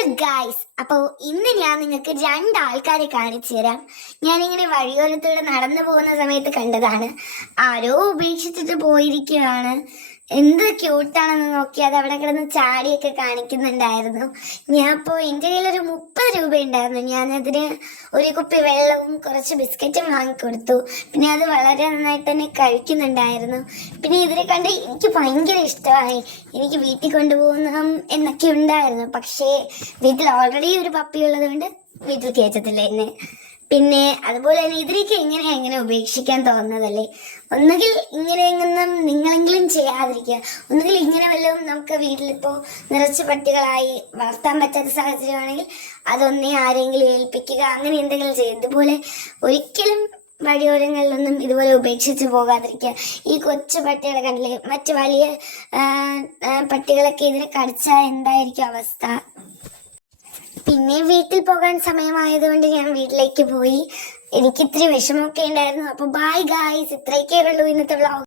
Hello guys, അപ്പോൾ ഇന്ന് ഞാൻ നിങ്ങൾക്ക് രണ്ടാൾക്കാരെ കാണിച്ചു തരാം. ഞാനിങ്ങനെ വഴിയോരത്തൂടെ നടന്നു പോകുന്ന സമയത്ത് കണ്ടതാണ്. ആരോ ഉപേക്ഷിച്ചിട്ട് പോയിരിക്കുകയാണ്. എന്ത് ക്യൂട്ടാണെന്ന് നോക്കി അത് അവിടെ കിടന്ന് ചാടിയൊക്കെ കാണിക്കുന്നുണ്ടായിരുന്നു. ഞാൻ അപ്പോൾ എൻ്റെ കയ്യിലൊരു 30 രൂപ ഉണ്ടായിരുന്നു. ഞാനതിന് ഒരു കുപ്പി വെള്ളവും കുറച്ച് ബിസ്ക്കറ്റും വാങ്ങിക്കൊടുത്തു. പിന്നെ അത് വളരെ നന്നായിട്ട് തന്നെ കഴിക്കുന്നുണ്ടായിരുന്നു. പിന്നെ ഇതിനെ കണ്ട് എനിക്ക് ഭയങ്കര ഇഷ്ടമായി. എനിക്ക് വീട്ടിൽ കൊണ്ടുപോകുന്ന എന്നൊക്കെ ഉണ്ടായിരുന്നു. പക്ഷേ വീട്ടിൽ ഓൾറെഡി ഒരു പപ്പി ഉള്ളത് കൊണ്ട് വീട്ടിൽ കയറ്റത്തില്ല എന്നെ. പിന്നെ അതുപോലെ തന്നെ ഇതിലേക്ക് എങ്ങനെ ഉപേക്ഷിക്കാൻ തോന്നുന്നതല്ലേ. ഒന്നുകിൽ ഇങ്ങനെയെങ്ങൊന്നും നിങ്ങളെങ്കിലും ചെയ്യാതിരിക്കുക. ഒന്നുകിൽ ഇങ്ങനെ വല്ലതും നമുക്ക് വീട്ടിലിപ്പോൾ നിറച്ച് പട്ടികളായി വളർത്താൻ പറ്റാത്ത സാഹചര്യമാണെങ്കിൽ അതൊന്നേ ആരെങ്കിലും ഏൽപ്പിക്കുക, അങ്ങനെ എന്തെങ്കിലും ചെയ്യും. ഇതുപോലെ ഒരിക്കലും വഴിയോരങ്ങളിലൊന്നും ഇതുപോലെ ഉപേക്ഷിച്ച് പോകാതിരിക്കുക. ഈ കൊച്ചു പട്ടികളെ കണ്ടില്ലേ, മറ്റു വലിയ പട്ടികളൊക്കെ ഇതിനെ കടിച്ചാൽ എന്തായിരിക്കും അവസ്ഥ. പിന്നെ വീട്ടിൽ പോകാൻ സമയമായതുകൊണ്ട് ഞാൻ വീട്ടിലേക്ക് പോയി. എനിക്ക് ഇത്തിരി വിഷമമൊക്കെ ഉണ്ടായിരുന്നു. അപ്പോൾ ബൈ ഗായ്സ്, ഇത്രയൊക്കെ ഉള്ളൂ ഇന്നത്തെ വ്ളോഗ്.